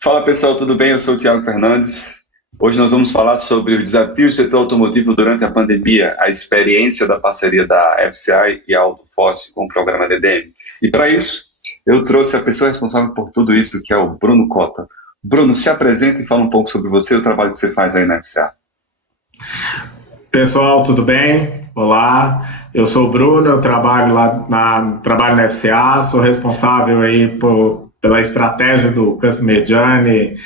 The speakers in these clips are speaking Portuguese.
Fala pessoal, tudo bem? Eu sou o Thiago Fernandes. Hoje nós vamos falar sobre os desafios do setor automotivo durante a pandemia, a experiência da parceria da FCI e a Autofoss com o programa DDM. E para isso, eu trouxe a pessoa responsável por tudo isso, que é o Bruno Cota. Bruno, se apresenta e fala um pouco sobre você e o trabalho que você faz aí na FCA. Pessoal, tudo bem? Olá, eu sou o Bruno, eu trabalho trabalho na FCA, sou responsável aí pela estratégia do Customer Journey,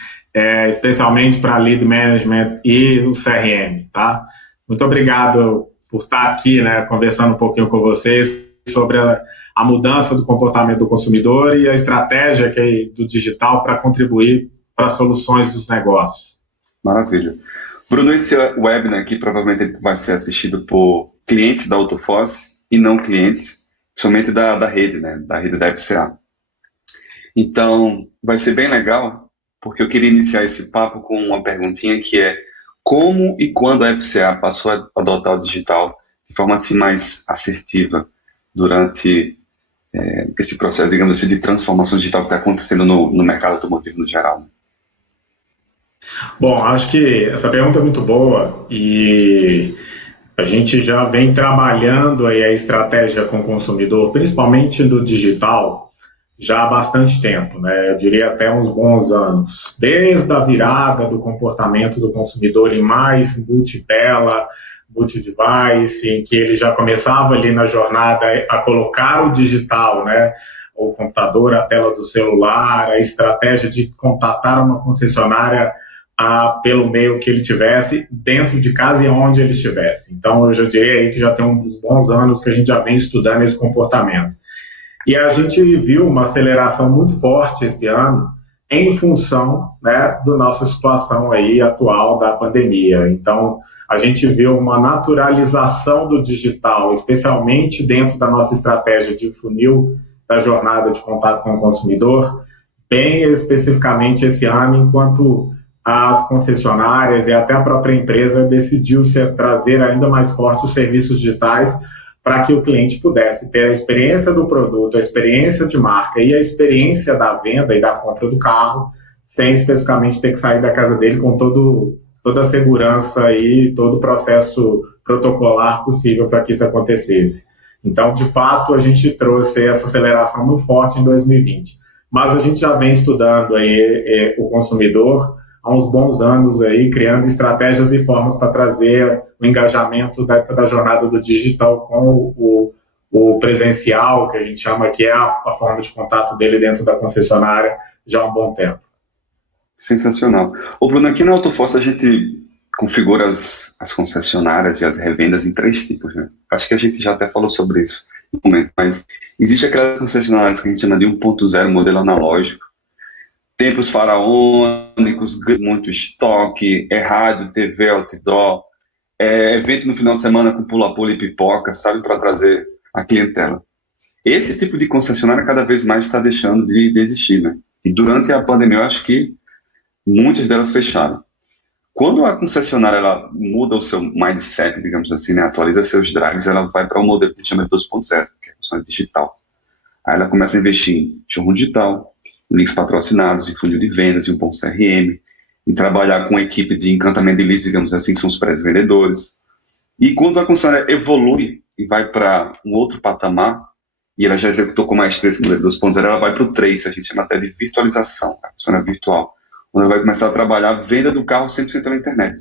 especialmente para Lead Management e o CRM, tá? Muito obrigado por estar aqui, né, conversando um pouquinho com vocês sobre a mudança do comportamento do consumidor e a estratégia do digital para contribuir para as soluções dos negócios. Maravilha. Bruno, esse webinar aqui provavelmente vai ser assistido por clientes da Autofoss e não clientes, somente da rede, né, da rede da FCA. Então, vai ser bem legal, porque eu queria iniciar esse papo com uma perguntinha que é: como e quando a FCA passou a adotar o digital de forma assim mais assertiva durante esse processo, digamos assim, de transformação digital que está acontecendo no mercado automotivo no geral? Bom, acho que essa pergunta é muito boa e a gente já vem trabalhando aí a estratégia com o consumidor, principalmente no digital, já há bastante tempo, né? Eu diria até uns bons anos. Desde a virada do comportamento do consumidor em mais multitela, multi-device, em que ele já começava ali na jornada a colocar o digital, né? O computador, a tela do celular, a estratégia de contatar uma concessionária pelo meio que ele tivesse, dentro de casa e onde ele estivesse. Então, eu já diria aí que já tem uns bons anos que a gente já vem estudando esse comportamento. E a gente viu uma aceleração muito forte esse ano em função, né, da nossa situação aí atual da pandemia. Então, a gente viu uma naturalização do digital, especialmente dentro da nossa estratégia de funil da jornada de contato com o consumidor, bem especificamente esse ano, enquanto as concessionárias e até a própria empresa decidiu trazer ainda mais forte os serviços digitais para que o cliente pudesse ter a experiência do produto, a experiência de marca e a experiência da venda e da compra do carro, sem especificamente ter que sair da casa dele com toda a segurança e todo o processo protocolar possível para que isso acontecesse. Então, de fato, a gente trouxe essa aceleração muito forte em 2020. Mas a gente já vem estudando aí o consumidor há uns bons anos aí, criando estratégias e formas para trazer o engajamento da jornada do digital com o presencial, que a gente chama que é a forma de contato dele dentro da concessionária já há um bom tempo. Sensacional. Ô Bruno, aqui na Autofoss a gente configura as concessionárias e as revendas em 3 tipos, né? Acho que a gente já até falou sobre isso no momento, mas existe aquelas concessionárias que a gente chama de 1.0, modelo analógico, tempos faraônicos, muito estoque, rádio, TV, outdoor, evento no final de semana com pula-pula e pipoca, sabe, para trazer a clientela. Esse tipo de concessionária cada vez mais está deixando de existir, né? E durante a pandemia eu acho que muitas delas fecharam. Quando a concessionária ela muda o seu mindset, digamos assim, né, atualiza seus drives, ela vai para um modelo que a gente chama de 2.0, que é a função digital. Aí ela começa a investir em showroom digital, links patrocinados, em funil de vendas, em um bom CRM, em trabalhar com uma equipe de encantamento de leads, digamos assim, que são os pré-vendedores. E quando a concessionária evolui e vai para um outro patamar, e ela já executou com maestria esse modelo 2.0, ela vai para o 3, a gente chama até de virtualização, a concessionária virtual, onde ela vai começar a trabalhar a venda do carro 100% pela internet.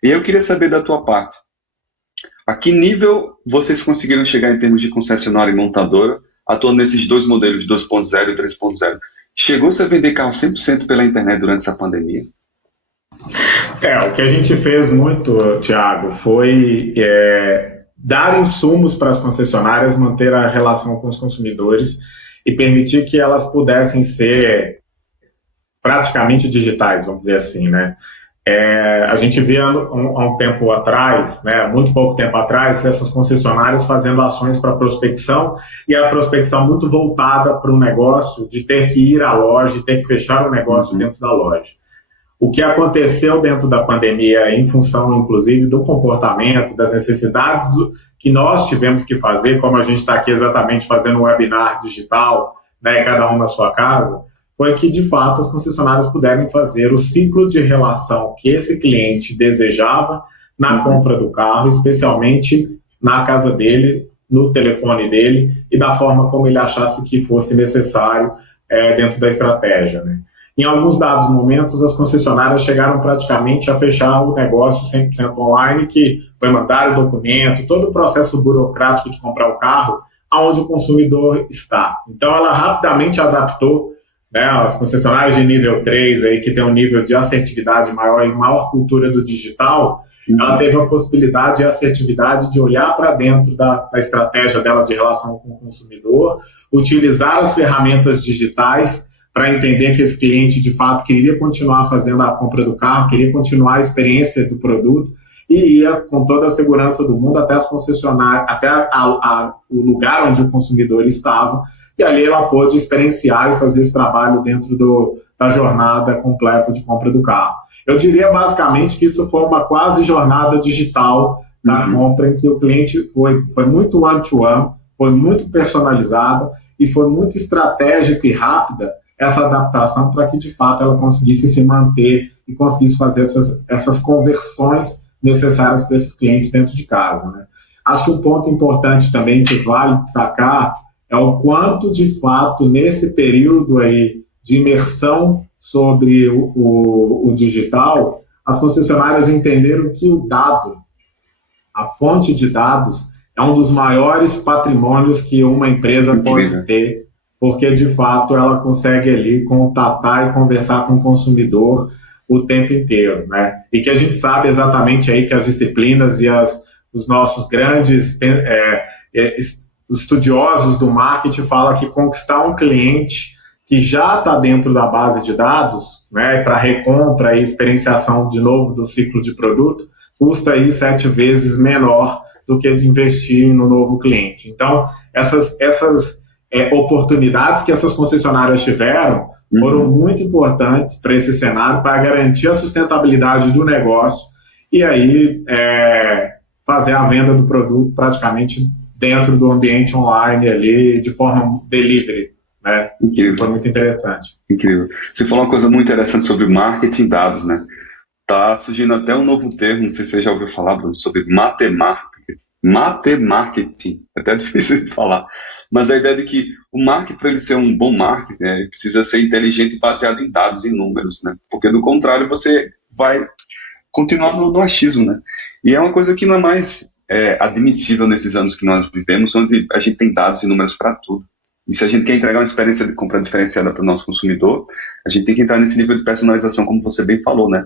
E eu queria saber da tua parte, a que nível vocês conseguiram chegar em termos de concessionária e montadora, atuando nesses 2 modelos, 2.0 e 3.0? Chegou-se a vender carro 100% pela internet durante essa pandemia? O que a gente fez muito, Thiago, foi dar insumos para as concessionárias, manter a relação com os consumidores e permitir que elas pudessem ser praticamente digitais, vamos dizer assim, né? A gente via há um tempo atrás, né, muito pouco tempo atrás, essas concessionárias fazendo ações para prospecção e a prospecção muito voltada para o negócio de ter que ir à loja, de ter que fechar o negócio dentro da loja. O que aconteceu dentro da pandemia, em função, inclusive, do comportamento, das necessidades que nós tivemos que fazer, como a gente está aqui exatamente fazendo um webinar digital, né, cada um na sua casa, foi que, de fato, as concessionárias puderam fazer o ciclo de relação que esse cliente desejava na compra do carro, especialmente na casa dele, no telefone dele e da forma como ele achasse que fosse necessário dentro da estratégia, né? Em alguns dados momentos, as concessionárias chegaram praticamente a fechar o negócio 100% online, que foi mandar o documento, todo o processo burocrático de comprar o carro, aonde o consumidor está. Então, ela rapidamente adaptou, né, as concessionárias de nível 3, aí, que tem um nível de assertividade maior e maior cultura do digital, ela teve a possibilidade e a assertividade de olhar para dentro da estratégia dela de relação com o consumidor, utilizar as ferramentas digitais para entender que esse cliente, de fato, queria continuar fazendo a compra do carro, queria continuar a experiência do produto e ia com toda a segurança do mundo até as concessionárias, até o lugar onde o consumidor estava, e ali ela pôde experienciar e fazer esse trabalho dentro da jornada completa de compra do carro. Eu diria basicamente que isso foi uma quase jornada digital da compra, em que o cliente foi muito one-to-one, foi muito personalizada e foi muito estratégica e rápida essa adaptação para que, de fato, ela conseguisse se manter e conseguisse fazer essas conversões necessárias para esses clientes dentro de casa, né? Acho que um ponto importante também que vale destacar é o quanto, de fato, nesse período aí de imersão sobre o digital, as concessionárias entenderam que o dado, a fonte de dados, é um dos maiores patrimônios que uma empresa pode ter, porque, de fato, ela consegue ali contatar e conversar com o consumidor o tempo inteiro, né? E que a gente sabe exatamente aí que as disciplinas e os nossos grandes estudiosos do marketing falam que conquistar um cliente que já está dentro da base de dados, né, para recompra e experienciação de novo do ciclo de produto, custa aí 7 vezes menor do que de investir no novo cliente. Então, essas oportunidades que essas concessionárias tiveram foram muito importantes para esse cenário, para garantir a sustentabilidade do negócio e aí fazer a venda do produto praticamente dentro do ambiente online ali, de forma delivery, né? Incrível. Foi muito interessante. Incrível. Você falou uma coisa muito interessante sobre marketing dados, né? Tá surgindo até um novo termo, não sei se você já ouviu falar, Bruno, sobre matemarketing. Matemarketing, é até difícil de falar. Mas a ideia de que o marketing, para ele ser um bom marketing, ele precisa ser inteligente e baseado em dados e números, né? Porque, do contrário, você vai continuar no achismo, né? E é uma coisa que não é mais admissível nesses anos que nós vivemos, onde a gente tem dados e números para tudo. E se a gente quer entregar uma experiência de compra diferenciada para o nosso consumidor, a gente tem que entrar nesse nível de personalização, como você bem falou, né?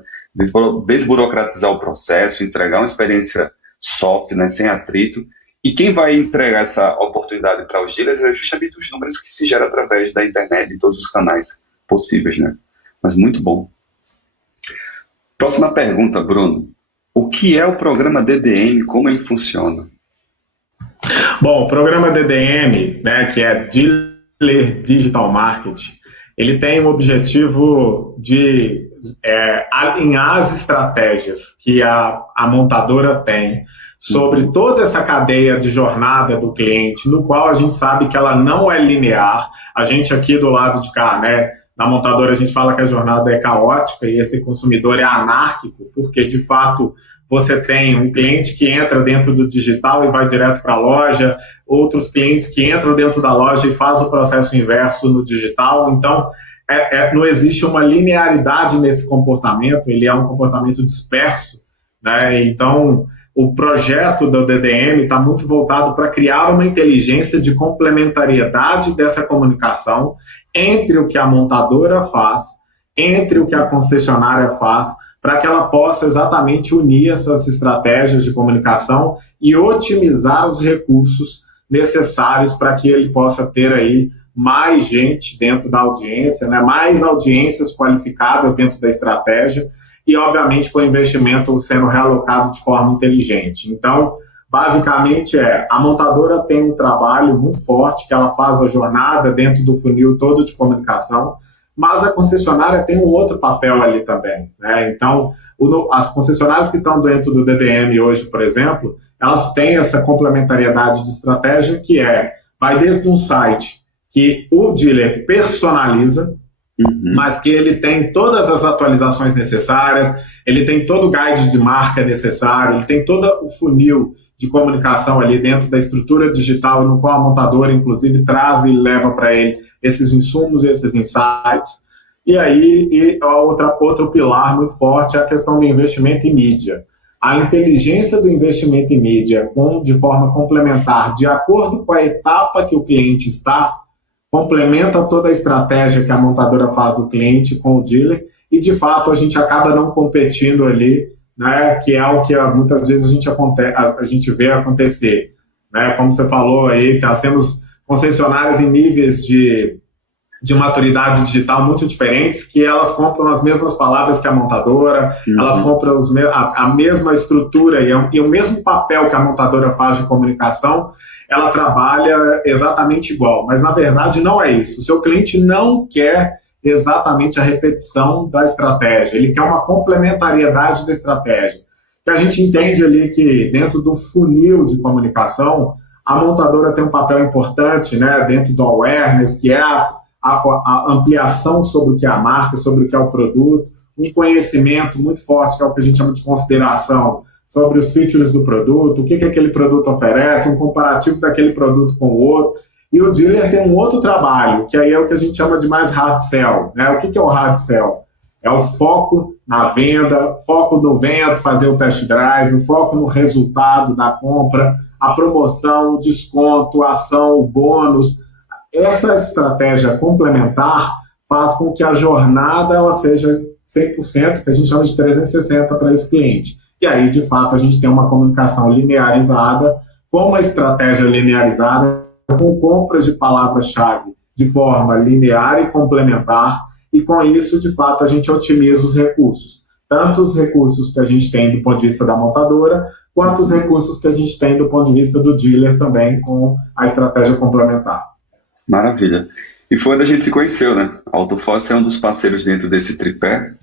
Desburocratizar o processo, entregar uma experiência soft, né, sem atrito. E quem vai entregar essa oportunidade para os dealers é justamente os números que se geram através da internet e todos os canais possíveis, né? Mas muito bom. Próxima pergunta, Bruno. O que é o programa DDM? Como ele funciona? Bom, o programa DDM, né, que é Dealer Digital Marketing, ele tem o objetivo de alinhar as estratégias que a montadora tem sobre toda essa cadeia de jornada do cliente, no qual a gente sabe que ela não é linear. A gente aqui do lado de cá, né, na montadora a gente fala que a jornada é caótica e esse consumidor é anárquico, porque de fato você tem um cliente que entra dentro do digital e vai direto para a loja, outros clientes que entram dentro da loja e fazem o processo inverso no digital. Então, não existe uma linearidade nesse comportamento, ele é um comportamento disperso, né? Então, o projeto do DDM está muito voltado para criar uma inteligência de complementariedade dessa comunicação entre o que a montadora faz, entre o que a concessionária faz, para que ela possa exatamente unir essas estratégias de comunicação e otimizar os recursos necessários para que ele possa ter aí mais gente dentro da audiência, né? Mais audiências qualificadas dentro da estratégia e, obviamente, com o investimento sendo realocado de forma inteligente. Então, basicamente, a montadora tem um trabalho muito forte, que ela faz a jornada dentro do funil todo de comunicação, mas a concessionária tem um outro papel ali também, né? Então, as concessionárias que estão dentro do DDM hoje, por exemplo, elas têm essa complementariedade de estratégia que vai desde um site que o dealer personaliza, mas que ele tem todas as atualizações necessárias, ele tem todo o guide de marca necessário, ele tem todo o funil de comunicação ali dentro da estrutura digital, no qual a montadora, inclusive, traz e leva para ele esses insumos, esses insights. E aí, outro pilar muito forte é a questão do investimento em mídia. A inteligência do investimento em mídia, de forma complementar, de acordo com a etapa que o cliente está, complementa toda a estratégia que a montadora faz do cliente com o dealer e, de fato, a gente acaba não competindo ali, né, que é o que muitas vezes a gente vê acontecer. Né? Como você falou aí, nós temos concessionárias em níveis de maturidade digital muito diferentes, que elas compram as mesmas palavras que a montadora, elas compram a mesma estrutura e o mesmo papel que a montadora faz de comunicação, ela trabalha exatamente igual, mas na verdade não é isso. O seu cliente não quer exatamente a repetição da estratégia, ele quer uma complementariedade da estratégia. E a gente entende ali que dentro do funil de comunicação, a montadora tem um papel importante, né, dentro do awareness, que é a ampliação sobre o que é a marca, sobre o que é o produto, um conhecimento muito forte, que é o que a gente chama de consideração, sobre os features do produto, o que aquele produto oferece, um comparativo daquele produto com o outro. E o dealer tem um outro trabalho, que aí é o que a gente chama de mais hard sell. Né? O que é o hard sell? É o foco na venda, foco no venda, fazer o test drive, o foco no resultado da compra, a promoção, o desconto, a ação, o bônus. Essa estratégia complementar faz com que a jornada ela seja 100%, que a gente chama de 360 para esse cliente. E aí, de fato, a gente tem uma comunicação linearizada, com uma estratégia linearizada, com compras de palavras-chave de forma linear e complementar, e com isso, de fato, a gente otimiza os recursos. Tanto os recursos que a gente tem do ponto de vista da montadora, quanto os recursos que a gente tem do ponto de vista do dealer também, com a estratégia complementar. Maravilha. E foi onde a gente se conheceu, né? A Autofoss é um dos parceiros dentro desse tripé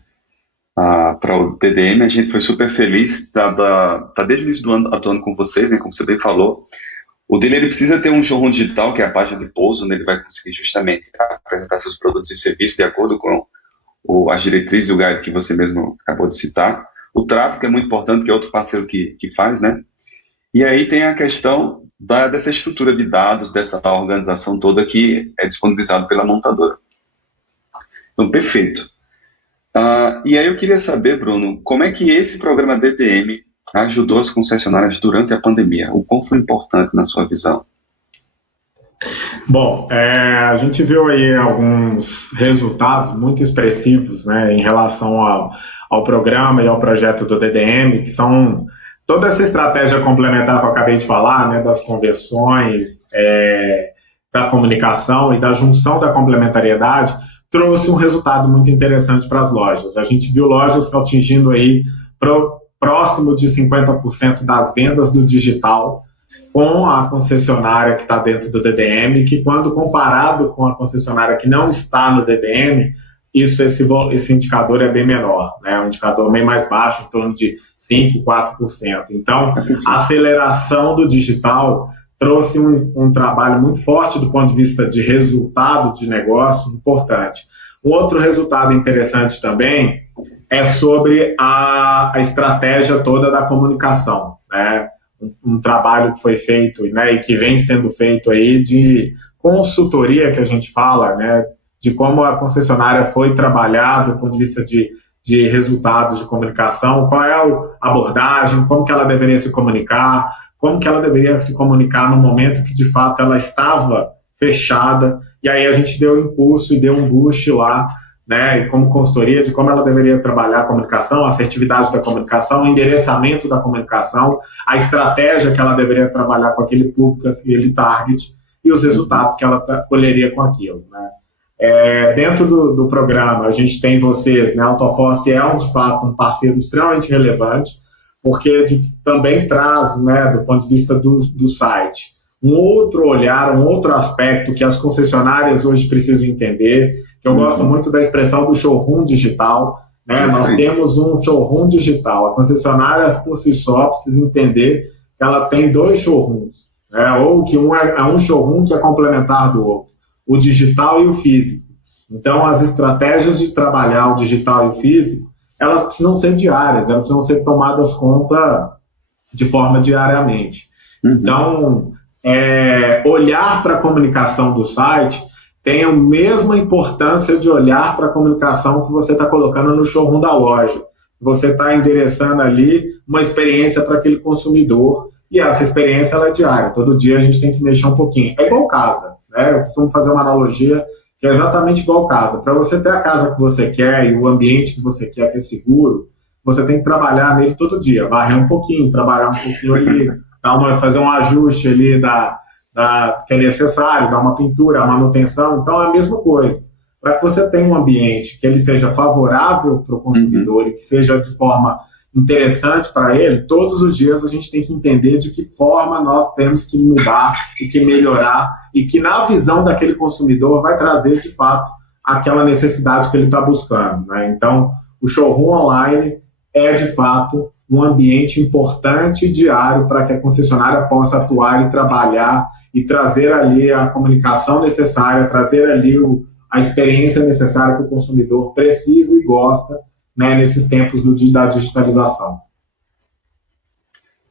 para o DDM. A gente foi super feliz, tá desde o início do ano atuando com vocês, né? Como você bem falou. O dealer ele precisa ter um showroom digital, que é a página de pouso, onde ele vai conseguir justamente apresentar seus produtos e serviços de acordo com as diretrizes e o guide que você mesmo acabou de citar. O tráfego é muito importante, que é outro parceiro que faz, né? E aí tem a questão dessa estrutura de dados, dessa organização toda que é disponibilizada pela montadora. Então, perfeito. E aí eu queria saber, Bruno, como é que esse programa DDM ajudou as concessionárias durante a pandemia? O quão foi importante na sua visão? Bom, a gente viu aí alguns resultados muito expressivos, né, em relação ao programa e ao projeto do DDM, que são toda essa estratégia complementar que eu acabei de falar, né, das conversões, da comunicação e da junção da complementariedade, trouxe um resultado muito interessante para as lojas. A gente viu lojas atingindo aí próximo de 50% das vendas do digital com a concessionária que está dentro do DDM, que quando comparado com a concessionária que não está no DDM, esse indicador é bem menor, né? Um indicador bem mais baixo, em torno de 5%, 4%. Então, a aceleração do digital trouxe um trabalho muito forte do ponto de vista de resultado de negócio importante. Um outro resultado interessante também é sobre a estratégia toda da comunicação, né? Um trabalho que foi feito, né, e que vem sendo feito aí de consultoria, que a gente fala, né, de como a concessionária foi trabalhar do ponto de vista de resultados de comunicação, qual é a abordagem, como que ela deveria se comunicar, como que ela deveria se comunicar no momento que, de fato, ela estava fechada, e aí a gente deu um impulso e deu um boost lá, né, como consultoria, de como ela deveria trabalhar a comunicação, a assertividade da comunicação, o endereçamento da comunicação, a estratégia que ela deveria trabalhar com aquele público, aquele target, e os resultados que ela colheria com aquilo, né. Dentro do programa, a gente tem vocês, né, a Autofoss de fato, um parceiro extremamente relevante, porque também traz, né, do ponto de vista do site, um outro olhar, um outro aspecto que as concessionárias hoje precisam entender, que eu gosto muito da expressão do showroom digital, né? Nós temos um showroom digital, a concessionária por si só precisa entender que ela tem dois showrooms, né? Ou que um é um showroom que é complementar do outro, o digital e o físico. Então, as estratégias de trabalhar o digital e o físico, elas precisam ser diárias, elas precisam ser tomadas conta de forma diariamente. Então, olhar para a comunicação do site tem a mesma importância de olhar para a comunicação que você está colocando no showroom da loja. Você está endereçando ali uma experiência para aquele consumidor, e essa experiência ela é diária. Todo dia a gente tem que mexer um pouquinho. É igual casa, né? Eu costumo fazer uma analogia que é exatamente igual casa. Para você ter a casa que você quer e o ambiente que você quer, que é seguro, você tem que trabalhar nele todo dia, varrer um pouquinho, trabalhar um pouquinho ali, fazer um ajuste ali que é necessário, dar uma pintura, a manutenção. Então é a mesma coisa. Para que você tenha um ambiente que ele seja favorável para o consumidor e que seja de forma interessante para ele, todos os dias a gente tem que entender de que forma nós temos que mudar e que melhorar, e que na visão daquele consumidor vai trazer de fato aquela necessidade que ele está buscando, né? Então, o showroom online é de fato um ambiente importante e diário para que a concessionária possa atuar e trabalhar e trazer ali a comunicação necessária, trazer ali a experiência necessária que o consumidor precisa e gosta, né, nesses tempos da digitalização.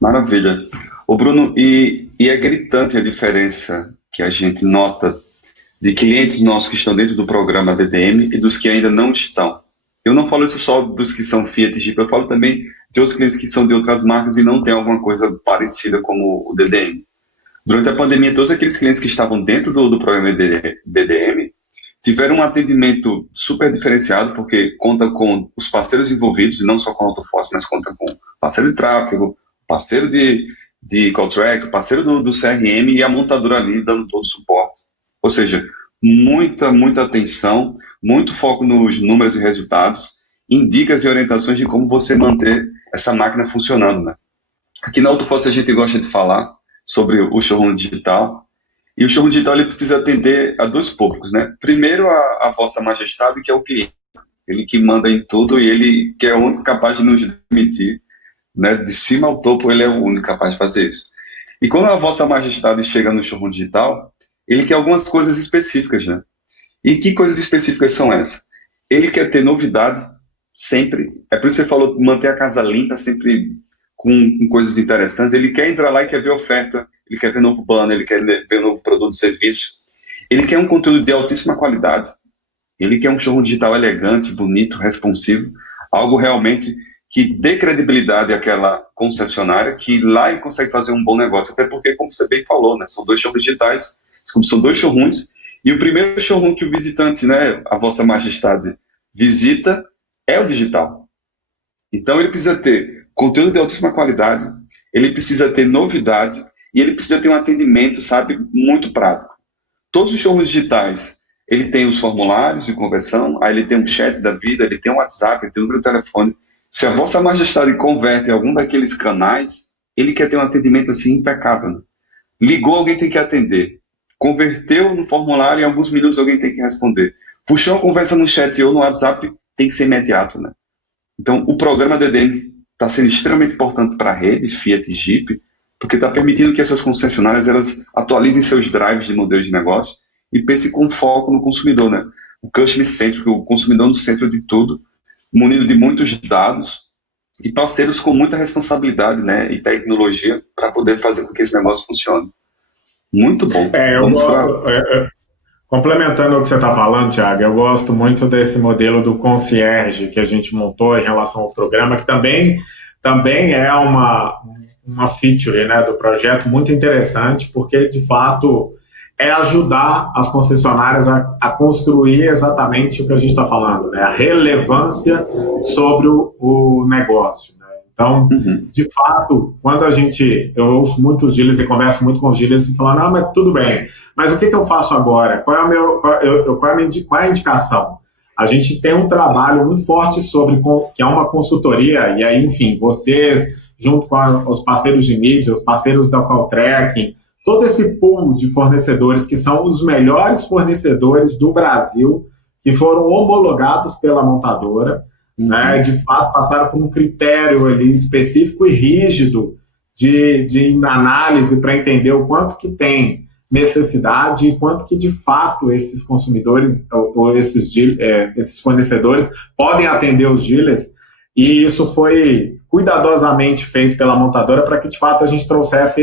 Maravilha. Ô Bruno, e é gritante a diferença que a gente nota de clientes nossos que estão dentro do programa DDM e dos que ainda não estão. Eu não falo isso só dos que são Fiat e Jeep, eu falo também de outros clientes que são de outras marcas e não têm alguma coisa parecida como o DDM. Durante a pandemia, todos aqueles clientes que estavam dentro do programa DDM tiveram um atendimento super diferenciado, porque conta com os parceiros envolvidos, e não só com a Autofoss, mas conta com parceiro de tráfego, parceiro de call track, parceiro do CRM e a montadora ali dando todo o suporte. Ou seja, muita atenção, muito foco nos números e resultados, em dicas e orientações de como você manter essa máquina funcionando, né? Aqui na Autofoss a gente gosta de falar sobre o showroom digital, e o showroom digital ele precisa atender a dois públicos, né? Primeiro, a Vossa Majestade, que é o cliente, ele que manda em tudo e ele que é o único capaz de nos demitir, né? De cima ao topo, ele é o único capaz de fazer isso. E quando a Vossa Majestade chega no showroom digital, ele quer algumas coisas específicas, né? E que coisas específicas são essas? Ele quer ter novidade sempre, é por isso que você falou, manter a casa limpa sempre com coisas interessantes. Ele quer entrar lá e quer ver oferta, ele quer ver novo banner, ele quer ver novo produto e serviço. Ele quer um conteúdo de altíssima qualidade. Ele quer um showroom digital elegante, bonito, responsivo, algo realmente que dê credibilidade àquela concessionária, que lá ele consegue fazer um bom negócio. Até porque, como você bem falou, né, são dois showrooms digitais, são dois showrooms, e o primeiro showroom que o visitante, né, a Vossa Majestade, visita é o digital. Então ele precisa ter conteúdo de altíssima qualidade, ele precisa ter novidade e ele precisa ter um atendimento, sabe, muito prático. Todos os showrooms digitais, ele tem os formulários de conversão, aí ele tem um chat da vida, ele tem um WhatsApp, ele tem um número de telefone. Se a Vossa Majestade converte em algum daqueles canais, ele quer ter um atendimento assim impecável, né? Ligou, alguém tem que atender. Converteu no formulário, em alguns minutos alguém tem que responder. Puxou a conversa no chat ou no WhatsApp, tem que ser imediato, né? Então, o programa DDM está sendo extremamente importante para a rede Fiat e Jeep, porque está permitindo que essas concessionárias elas atualizem seus drives de modelo de negócio e pensem com foco no consumidor, né? O customer cêntrico, o consumidor no centro de tudo, munido de muitos dados e parceiros com muita responsabilidade, né, e tecnologia para poder fazer com que esse negócio funcione. Muito bom. Complementando o que você está falando, Thiago, eu gosto muito desse modelo do concierge que a gente montou em relação ao programa, que também é uma feature, né, do projeto muito interessante, porque, de fato, é ajudar as concessionárias a construir exatamente o que a gente está falando, né, a relevância sobre o negócio, né? Então, de fato, quando eu ouço muitos dealers e converso muito com os dealers e falam, mas tudo bem, mas o que eu faço agora? Qual é a indicação? A gente tem um trabalho muito forte que é uma consultoria, e aí, enfim, vocês, junto com os parceiros de mídia, os parceiros da call tracking, todo esse pool de fornecedores que são os melhores fornecedores do Brasil, que foram homologados pela montadora, né, de fato passaram por um critério ali específico e rígido de análise para entender o quanto que tem necessidade e quanto que, de fato, esses consumidores ou esses fornecedores podem atender os dealers, e isso foi cuidadosamente feito pela montadora para que, de fato, a gente trouxesse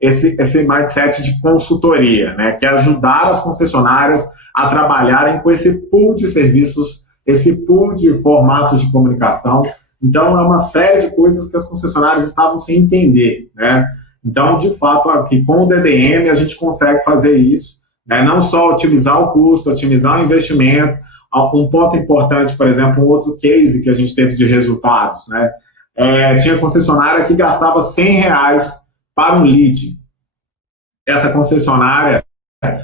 esse mindset de consultoria, né, que é ajudar as concessionárias a trabalharem com esse pool de serviços, esse pool de formatos de comunicação. Então, é uma série de coisas que as concessionárias estavam sem entender, né? Então, de fato, aqui com o DDM a gente consegue fazer isso, né? Não só otimizar o custo, otimizar o investimento. Um ponto importante, por exemplo, um outro case que a gente teve de resultados, né? Tinha concessionária que gastava R$100 para um lead. Essa concessionária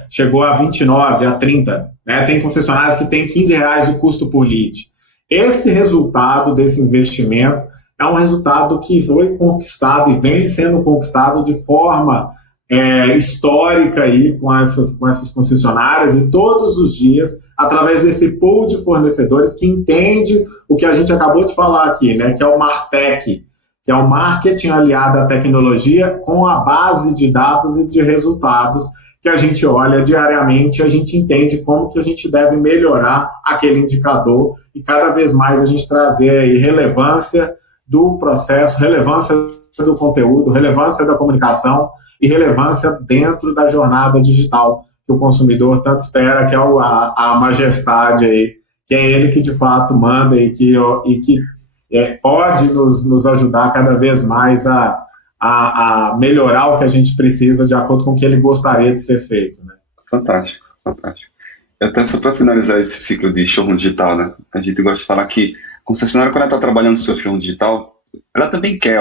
chegou a 29, a 30, né? Tem concessionárias que tem R$15 o custo por lead. Esse resultado desse investimento é um resultado que foi conquistado e vem sendo conquistado de forma histórica aí com essas concessionárias, e todos os dias, através desse pool de fornecedores que entende o que a gente acabou de falar aqui, né, que é o MarTech, que é o marketing aliado à tecnologia com a base de dados e de resultados que a gente olha diariamente, a gente entende como que a gente deve melhorar aquele indicador e cada vez mais a gente trazer aí relevância do processo, relevância do conteúdo, relevância da comunicação e relevância dentro da jornada digital que o consumidor tanto espera, que é a majestade aí, que é ele que de fato manda e que pode nos ajudar cada vez mais a melhorar o que a gente precisa de acordo com o que ele gostaria de ser feito, né? Fantástico, fantástico. Até só para finalizar esse ciclo de showroom digital, né? A gente gosta de falar que a concessionária, quando ela está trabalhando no seu showroom digital, ela também quer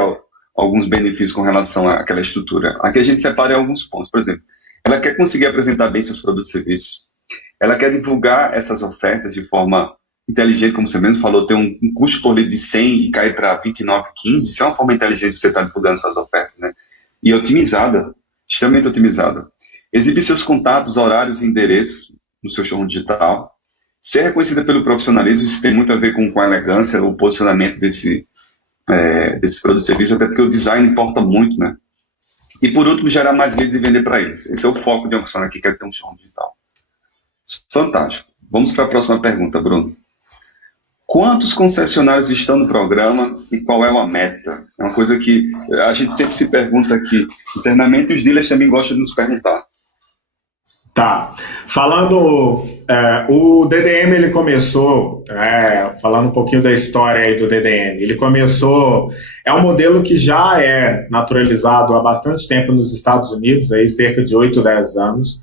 alguns benefícios com relação àquela estrutura. Aqui a gente separa em alguns pontos. Por exemplo, ela quer conseguir apresentar bem seus produtos e serviços, ela quer divulgar essas ofertas de forma inteligente, como você mesmo falou, ter um custo por lead de 100 e cair para 29,15, isso é uma forma inteligente de você estar divulgando suas ofertas, né? E otimizada, extremamente otimizada. Exibir seus contatos, horários e endereços no seu showroom digital. Ser reconhecida pelo profissionalismo, isso tem muito a ver com a elegância, o posicionamento desses produtos e serviços, até porque o design importa muito, né? E por último, gerar mais leads e vender para eles. Esse é o foco de uma pessoa que quer ter um showroom digital. Fantástico. Vamos para a próxima pergunta, Bruno. Quantos concessionários estão no programa e qual é a meta? É uma coisa que a gente sempre se pergunta aqui internamente, os dealers também gostam de nos perguntar. Tá. Falando, o DDM ele começou, falando um pouquinho da história aí do DDM, ele começou, é um modelo que já é naturalizado há bastante tempo nos Estados Unidos, aí cerca de 8, 10 anos,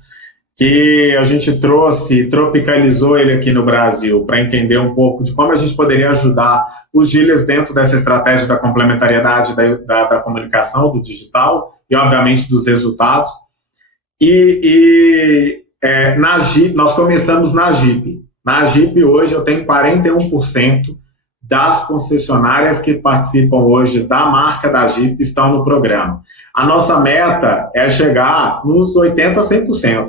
que a gente tropicalizou ele aqui no Brasil para entender um pouco de como a gente poderia ajudar os dealers dentro dessa estratégia da complementariedade da comunicação, do digital e, obviamente, dos resultados. Na Jeep, nós começamos na Jeep. Na Jeep, hoje, eu tenho 41% das concessionárias que participam hoje da marca da Jeep estão no programa. A nossa meta é chegar nos 80% a 100%.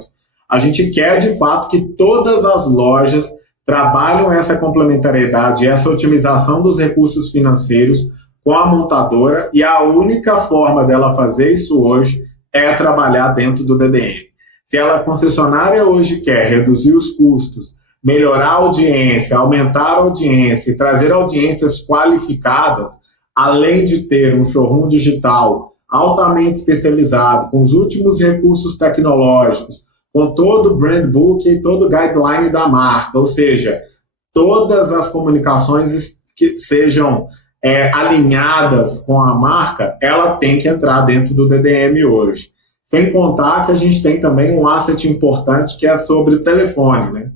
A gente quer, de fato, que todas as lojas trabalhem essa complementariedade, essa otimização dos recursos financeiros com a montadora, e a única forma dela fazer isso hoje é trabalhar dentro do DDM. Se a concessionária hoje quer reduzir os custos, melhorar a audiência, aumentar a audiência e trazer audiências qualificadas, além de ter um showroom digital altamente especializado, com os últimos recursos tecnológicos, com todo o brand book e todo o guideline da marca, ou seja, todas as comunicações que sejam alinhadas com a marca, ela tem que entrar dentro do DDM hoje. Sem contar que a gente tem também um asset importante que é sobre o telefone, né?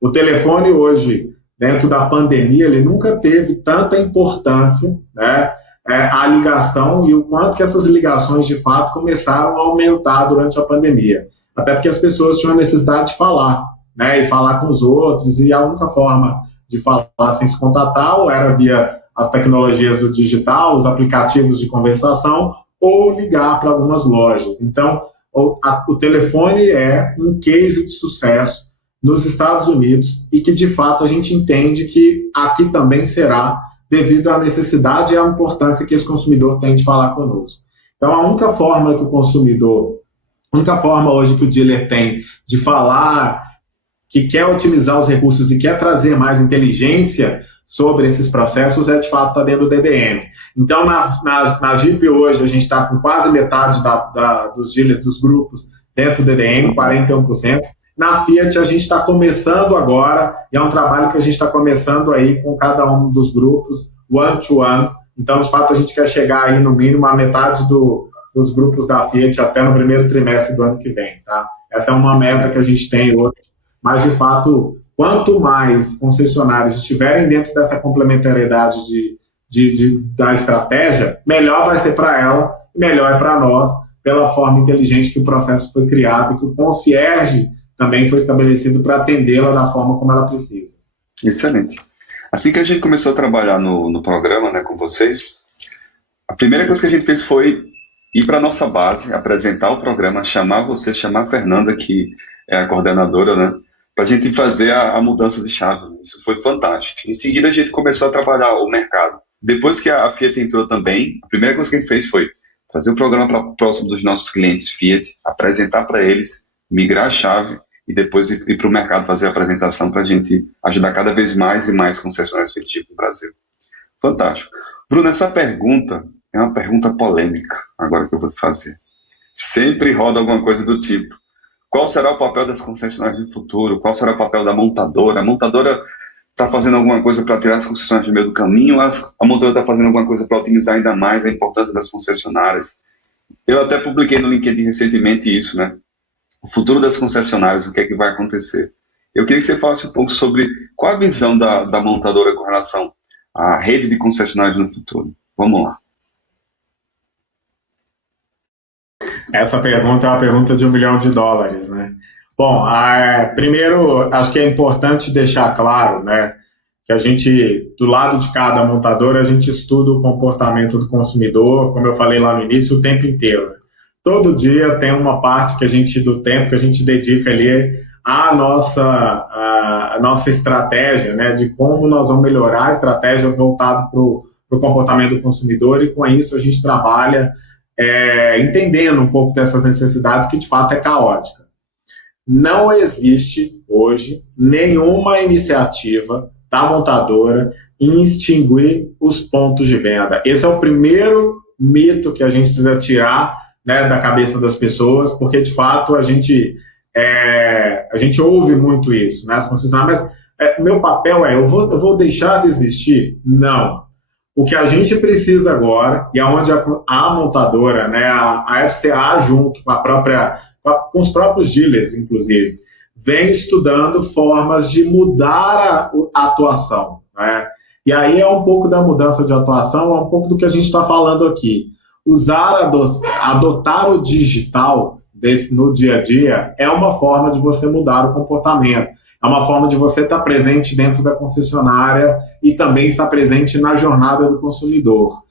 O telefone hoje, dentro da pandemia, ele nunca teve tanta importância, né? A ligação e o quanto que essas ligações, de fato, começaram a aumentar durante a pandemia. Até porque as pessoas tinham a necessidade de falar, né? E falar com os outros, e a única forma de falar sem se contatar ou era via as tecnologias do digital, os aplicativos de conversação, ou ligar para algumas lojas. Então, o telefone é um case de sucesso nos Estados Unidos e que, de fato, a gente entende que aqui também será, devido à necessidade e à importância que esse consumidor tem de falar conosco. Então, a única forma que o consumidor A única forma hoje que o dealer tem de falar que quer otimizar os recursos e quer trazer mais inteligência sobre esses processos é, de fato, estar dentro do DDM. Então, na Jeep hoje, a gente está com quase metade dos dealers, dos grupos, dentro do DDM, 41%. Na Fiat, a gente está começando agora, e é um trabalho que a gente está começando aí com cada um dos grupos, one-to-one. Então, de fato, a gente quer chegar aí, no mínimo, a metade dos grupos da Fiat até no primeiro trimestre do ano que vem, tá? Essa é uma meta que a gente tem hoje. Mas, de fato, quanto mais concessionários estiverem dentro dessa complementariedade da estratégia, melhor vai ser para ela e melhor é para nós, pela forma inteligente que o processo foi criado e que o concierge também foi estabelecido para atendê-la da forma como ela precisa. Excelente. Assim que a gente começou a trabalhar no programa, né, com vocês, a primeira coisa que a gente fez foi ir para a nossa base, apresentar o programa, chamar a Fernanda, que é a coordenadora, né, para a gente fazer a mudança de chave. Isso foi fantástico. Em seguida, a gente começou a trabalhar o mercado. Depois que a Fiat entrou também, a primeira coisa que a gente fez foi trazer o programa para próximo dos nossos clientes Fiat, apresentar para eles, migrar a chave e depois ir para o mercado fazer a apresentação para a gente ajudar cada vez mais e mais concessionários Fiat no Brasil. Fantástico. Bruno, essa pergunta é uma pergunta polêmica, agora que eu vou te fazer. Sempre roda alguma coisa do tipo: qual será o papel das concessionárias no futuro? Qual será o papel da montadora? A montadora está fazendo alguma coisa para tirar as concessionárias do meio do caminho? A montadora está fazendo alguma coisa para otimizar ainda mais a importância das concessionárias? Eu até publiquei no LinkedIn recentemente isso, né? O futuro das concessionárias, o que é que vai acontecer? Eu queria que você falasse um pouco sobre qual a visão da montadora com relação à rede de concessionárias no futuro. Vamos lá. Essa pergunta é uma pergunta de $1 milhão, né? Bom, primeiro, acho que é importante deixar claro, né, que a gente, do lado de cada montadora, a gente estuda o comportamento do consumidor, como eu falei lá no início, o tempo inteiro. Todo dia tem uma parte do tempo que a gente dedica ali à nossa estratégia, né, de como nós vamos melhorar a estratégia voltada para o comportamento do consumidor, e com isso a gente trabalha entendendo um pouco dessas necessidades, que de fato é caótica. Não existe hoje nenhuma iniciativa da montadora em extinguir os pontos de venda. Esse é o primeiro mito que a gente precisa tirar, né, da cabeça das pessoas, porque de fato a gente ouve muito isso, né, as concessionárias, mas meu papel eu vou deixar de existir? Não. O que a gente precisa agora, e aonde a montadora, né, a FCA junto com os próprios dealers, inclusive, vem estudando formas de mudar a atuação, né? E aí é um pouco da mudança de atuação, é um pouco do que a gente está falando aqui. Adotar o digital no dia a dia é uma forma de você mudar o comportamento. É uma forma de você estar presente dentro da concessionária e também estar presente na jornada do consumidor.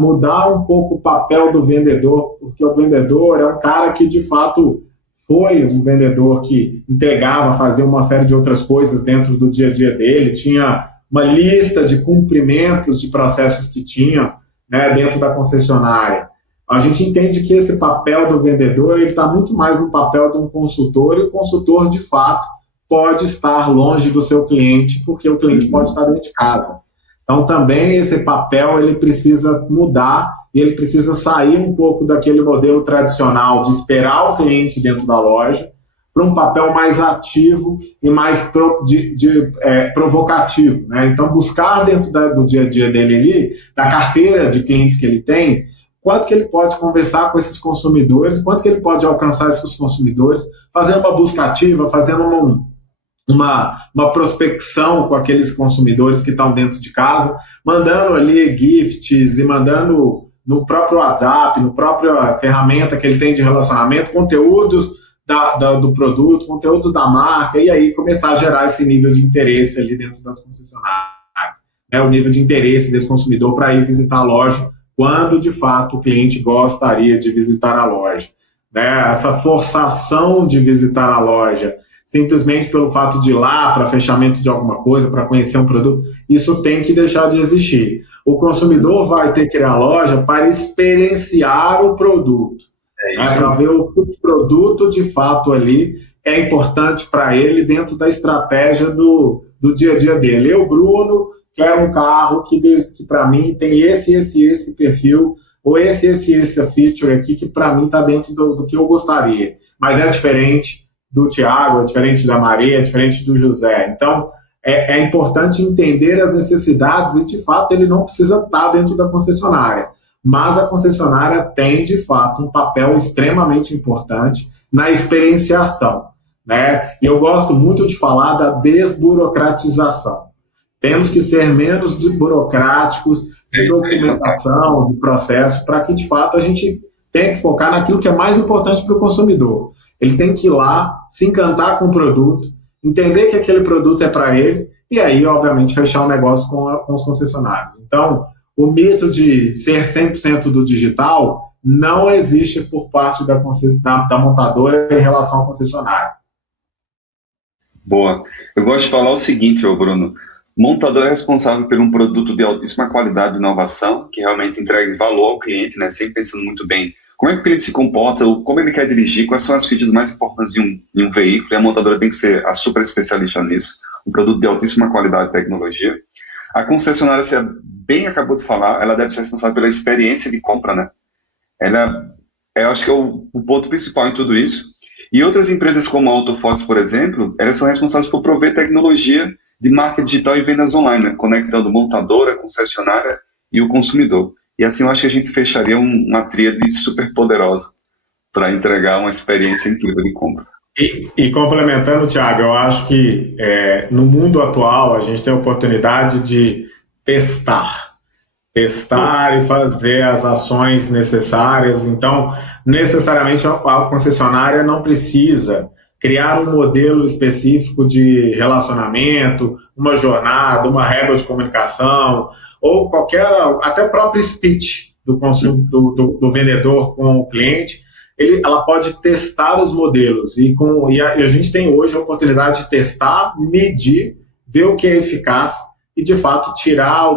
Mudar um pouco o papel do vendedor, porque o vendedor é um cara que, de fato, foi um vendedor que entregava, fazia uma série de outras coisas dentro do dia a dia dele, tinha uma lista de cumprimentos de processos que tinha, né, dentro da concessionária. A gente entende que esse papel do vendedor está muito mais no papel de um consultor, e o consultor, de fato, pode estar longe do seu cliente, porque o cliente pode estar dentro de casa. Então, também esse papel ele precisa mudar, e ele precisa sair um pouco daquele modelo tradicional de esperar o cliente dentro da loja, para um papel mais ativo e mais provocativo, né? Então, buscar dentro do dia a dia dele ali, da carteira de clientes que ele tem, quanto que ele pode conversar com esses consumidores, quanto que ele pode alcançar esses consumidores, fazendo uma busca ativa, fazendo uma prospecção com aqueles consumidores que estão dentro de casa, mandando ali gifts e mandando no próprio WhatsApp, no própria ferramenta que ele tem de relacionamento, conteúdos do produto, conteúdos da marca, e aí começar a gerar esse nível de interesse ali dentro das concessionárias, né? O nível de interesse desse consumidor para ir visitar a loja quando, de fato, o cliente gostaria de visitar a loja, né? Essa forçação de visitar a loja, simplesmente pelo fato de ir lá para fechamento de alguma coisa, para conhecer um produto, isso tem que deixar de existir. O consumidor vai ter que ir à loja para experienciar o produto. isso Para aí. ver o produto de fato ali é importante para ele dentro da estratégia do dia a dia dele. Eu, Bruno, quero um carro que para mim tem esse perfil, ou essa feature aqui que para mim está dentro do que eu gostaria. Mas é diferente do Tiago, é diferente da Maria, é diferente do José. Então, é importante entender as necessidades e, de fato, ele não precisa estar dentro da concessionária. Mas a concessionária tem, de fato, um papel extremamente importante na experienciação, né? E eu gosto muito de falar da desburocratização. Temos que ser menos burocráticos, de documentação, de processo, para que, de fato, a gente tenha que focar naquilo que é mais importante para o consumidor. Ele tem que ir lá, se encantar com o produto, entender que aquele produto é para ele, e aí, obviamente, fechar o negócio com os concessionários. Então, o mito de ser 100% do digital não existe por parte da montadora em relação ao concessionário. Boa. Eu gosto de falar o seguinte, Bruno. Montador é responsável por um produto de altíssima qualidade e inovação, que realmente entregue valor ao cliente, né? Sempre pensando muito bem como é que o cliente se comporta, como ele quer dirigir, quais são as features mais importantes em um veículo, e a montadora tem que ser a super especialista nisso, um produto de altíssima qualidade e tecnologia. A concessionária, você bem acabou de falar, ela deve ser responsável pela experiência de compra, né? Eu acho que é o ponto principal em tudo isso. E outras empresas como a Autofoz, por exemplo, elas são responsáveis por prover tecnologia de marketing digital e vendas online, né? Conectando montadora, concessionária e o consumidor. E assim eu acho que a gente fecharia uma tríade super poderosa para entregar uma experiência incrível de compra. E complementando, Thiago, eu acho que no mundo atual a gente tem a oportunidade de testar e fazer as ações necessárias. Então, necessariamente a concessionária não precisa criar um modelo específico de relacionamento, uma jornada, uma régua de comunicação, ou até o próprio speech do vendedor com o cliente. Ela pode testar os modelos e a gente tem hoje a oportunidade de testar, medir, ver o que é eficaz e, de fato, tirar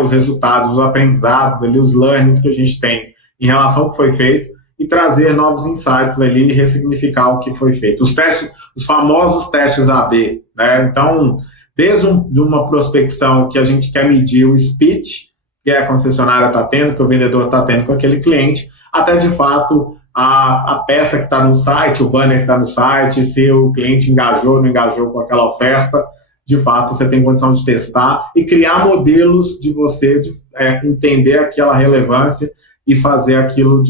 os resultados, os aprendizados, ali, os learnings que a gente tem em relação ao que foi feito e trazer novos insights ali e ressignificar o que foi feito. Os famosos testes AB, né? Então, desde uma prospecção que a gente quer medir o speech que a concessionária está tendo, que o vendedor está tendo com aquele cliente, até, de fato, a peça que está no site, o banner que está no site, se o cliente engajou ou não engajou com aquela oferta, de fato, você tem condição de testar e criar modelos de você entender aquela relevância e fazer aquilo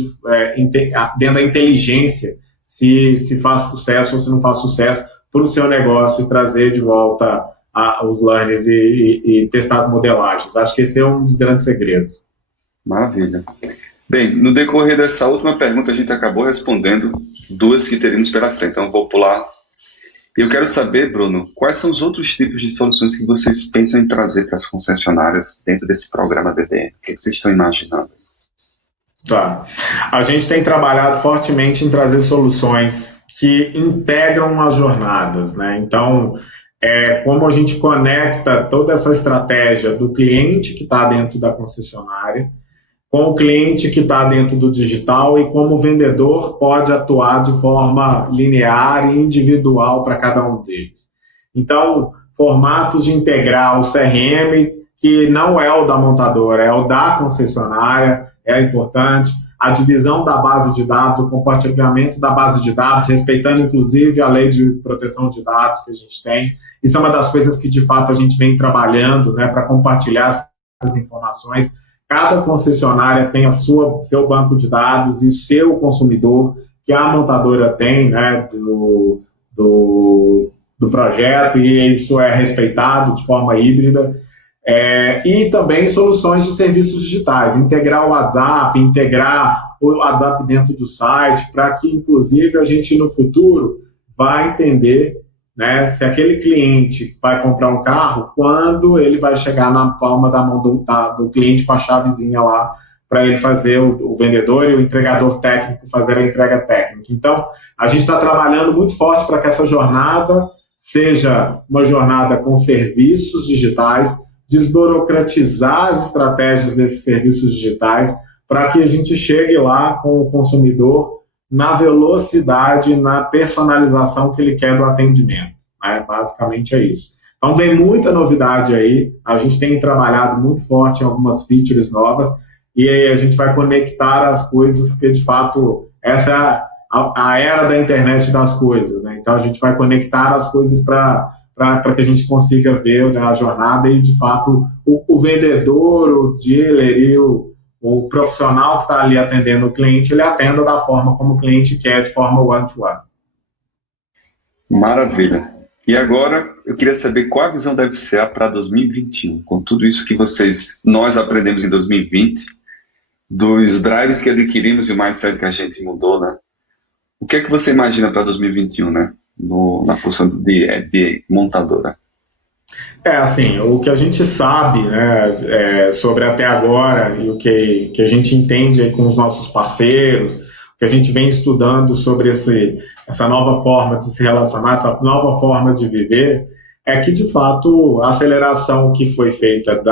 dentro da inteligência, se faz sucesso ou se não faz sucesso para o seu negócio e trazer de volta os learnings e testar as modelagens. Acho que esse é um dos grandes segredos. Maravilha. Bem, no decorrer dessa última pergunta, a gente acabou respondendo duas que teríamos pela frente, então eu vou pular. Eu quero saber, Bruno, quais são os outros tipos de soluções que vocês pensam em trazer para as concessionárias dentro desse programa DDM? O que vocês estão imaginando? Tá. A gente tem trabalhado fortemente em trazer soluções que integram as jornadas, né? Então, como a gente conecta toda essa estratégia do cliente que está dentro da concessionária com o cliente que está dentro do digital e como o vendedor pode atuar de forma linear e individual para cada um deles. Então, formatos de integrar o CRM, que não é o da montadora, é o da concessionária, é importante. A divisão da base de dados, o compartilhamento da base de dados, respeitando inclusive a lei de proteção de dados que a gente tem. Isso é uma das coisas que, de fato, a gente vem trabalhando, né, para compartilhar essas informações. Cada concessionária tem seu banco de dados e seu consumidor, que a montadora tem, né, do projeto, e isso é respeitado de forma híbrida. E também soluções de serviços digitais, integrar o WhatsApp dentro do site, para que, inclusive, a gente, no futuro, vai entender, né, se aquele cliente vai comprar um carro, quando ele vai chegar na palma da mão do cliente com a chavezinha lá, para ele fazer, o vendedor e o entregador técnico fazer a entrega técnica. Então, a gente está trabalhando muito forte para que essa jornada seja uma jornada com serviços digitais, desburocratizar as estratégias desses serviços digitais, para que a gente chegue lá com o consumidor na velocidade, na personalização que ele quer do atendimento. Né? Basicamente é isso. Então vem muita novidade aí, a gente tem trabalhado muito forte em algumas features novas, e aí a gente vai conectar as coisas que, de fato, essa é a era da internet das coisas, né? Então a gente vai conectar as coisas para que a gente consiga ver, né, a jornada e, de fato, o vendedor, o dealer e o profissional que está ali atendendo o cliente, ele atenda da forma como o cliente quer, de forma one-to-one. Maravilha. E agora eu queria saber qual a visão da FCA para 2021, com tudo isso que nós aprendemos em 2020, dos drives que adquirimos e o mindset que a gente mudou, né? O que é que você imagina para 2021, né? Na função de montadora? Assim, o que a gente sabe, né, sobre até agora e o que a gente entende aí com os nossos parceiros, o que a gente vem estudando sobre essa nova forma de se relacionar, essa nova forma de viver, é que, de fato, a aceleração que foi feita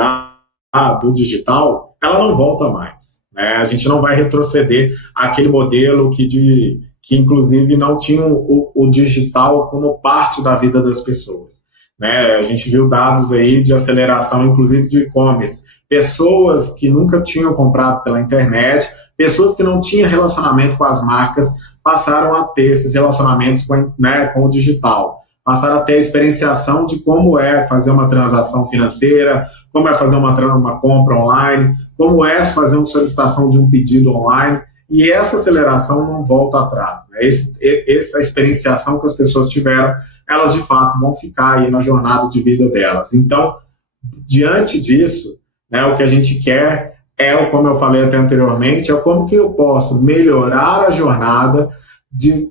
do digital, ela não volta mais. Né? A gente não vai retroceder àquele modelo que inclusive, não tinha o digital como parte da vida das pessoas. Né? A gente viu dados aí de aceleração, inclusive de e-commerce. Pessoas que nunca tinham comprado pela internet, pessoas que não tinham relacionamento com as marcas, passaram a ter esses relacionamentos com o digital. Passaram a ter a experienciação de como é fazer uma transação financeira, como é fazer uma compra online, como é fazer uma solicitação de um pedido online. E essa aceleração não volta atrás. Né? Essa experienciação que as pessoas tiveram, elas de fato vão ficar aí na jornada de vida delas. Então, diante disso, né, o que a gente quer como eu falei até anteriormente, como que eu posso melhorar a jornada,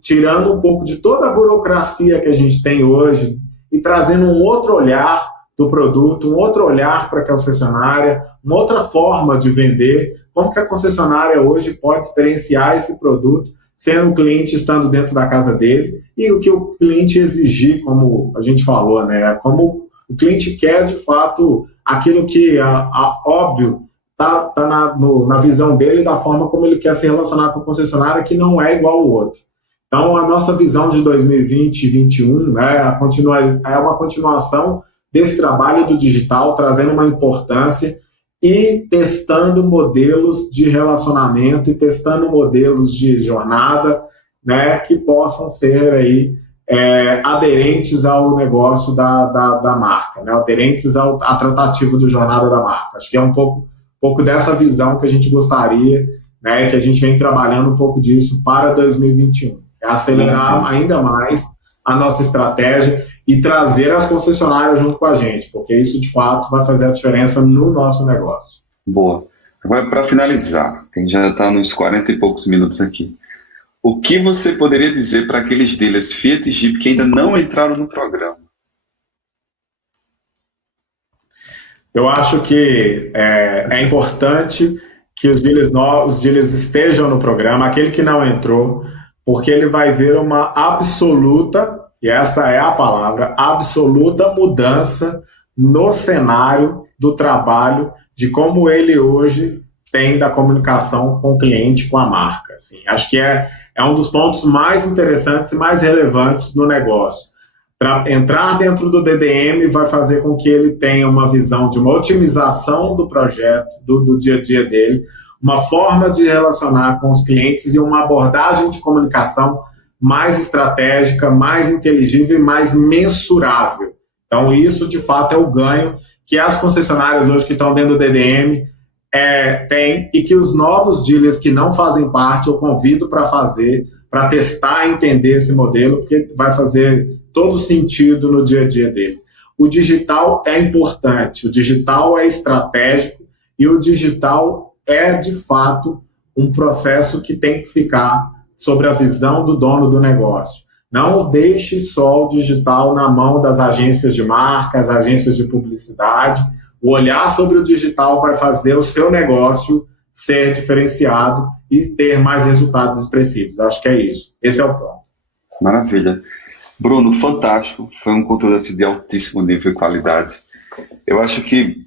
tirando um pouco de toda a burocracia que a gente tem hoje e trazendo um outro olhar do produto, um outro olhar para a concessionária, uma outra forma de vender, como que a concessionária hoje pode experienciar esse produto, sendo o cliente estando dentro da casa dele, e o que o cliente exigir, como a gente falou, né? Como o cliente quer, de fato, aquilo que, óbvio, está na visão dele, da forma como ele quer se relacionar com a concessionária, que não é igual ao outro. Então, a nossa visão de 2020 e 2021, né, é uma continuação desse trabalho do digital, trazendo uma importância e testando modelos de relacionamento e testando modelos de jornada, né, que possam ser aí, aderentes ao negócio da marca, né, aderentes à tratativa do jornada da marca. Acho que é um pouco dessa visão que a gente gostaria, né, que a gente vem trabalhando um pouco disso para 2021. É acelerar ainda mais a nossa estratégia e trazer as concessionárias junto com a gente, porque isso, de fato, vai fazer a diferença no nosso negócio. Boa. Agora, para finalizar, a gente já está nos 40 e poucos minutos aqui, o que você poderia dizer para aqueles dealers Fiat e Jeep que ainda não entraram no programa? Eu acho que é importante que os dealers estejam no programa, aquele que não entrou, porque ele vai ver uma absoluta, e esta é a palavra, absoluta mudança no cenário do trabalho, de como ele hoje tem da comunicação com o cliente, com a marca. Assim. Acho que é um dos pontos mais interessantes e mais relevantes no negócio. Para entrar dentro do DDM vai fazer com que ele tenha uma visão de uma otimização do projeto, do dia a dia dele, uma forma de relacionar com os clientes e uma abordagem de comunicação mais estratégica, mais inteligível e mais mensurável. Então, isso, de fato, é o ganho que as concessionárias hoje que estão dentro do DDM têm e que os novos dealers que não fazem parte, eu convido para fazer, para testar e entender esse modelo, porque vai fazer todo sentido no dia a dia deles. O digital é importante, o digital é estratégico e o digital é, de fato, um processo que tem que ficar sobre a visão do dono do negócio. Não deixe só o digital na mão das agências de marcas, agências de publicidade. O olhar sobre o digital vai fazer o seu negócio ser diferenciado e ter mais resultados expressivos. Acho que é isso. Esse é o ponto. Maravilha. Bruno, fantástico. Foi um conteúdo assim, de altíssimo nível e qualidade. Eu acho que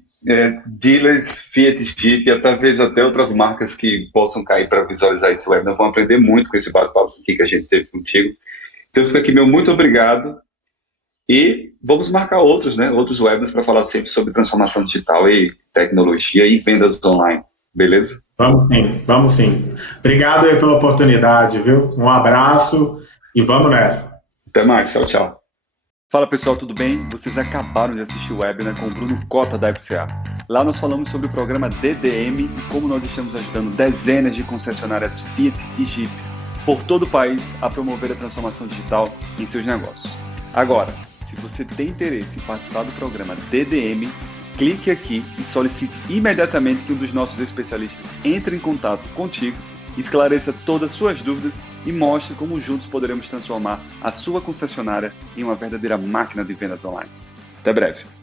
dealers, Fiat, Jeep, e talvez até outras marcas que possam cair para visualizar esse webinar. Vão aprender muito com esse bate-papo aqui que a gente teve contigo. Então fica aqui meu muito obrigado e vamos marcar outros, né? Outros webinars para falar sempre sobre transformação digital e tecnologia e vendas online. Beleza? Vamos sim. Obrigado aí pela oportunidade, viu? Um abraço e vamos nessa. Até mais, tchau, tchau. Fala pessoal, tudo bem? Vocês acabaram de assistir o webinar com o Bruno Cota da FCA. Lá nós falamos sobre o programa DDM e como nós estamos ajudando dezenas de concessionárias Fiat e Jeep por todo o país a promover a transformação digital em seus negócios. Agora, se você tem interesse em participar do programa DDM, clique aqui e solicite imediatamente que um dos nossos especialistas entre em contato contigo, esclareça todas as suas dúvidas e mostre como juntos poderemos transformar a sua concessionária em uma verdadeira máquina de vendas online. Até breve!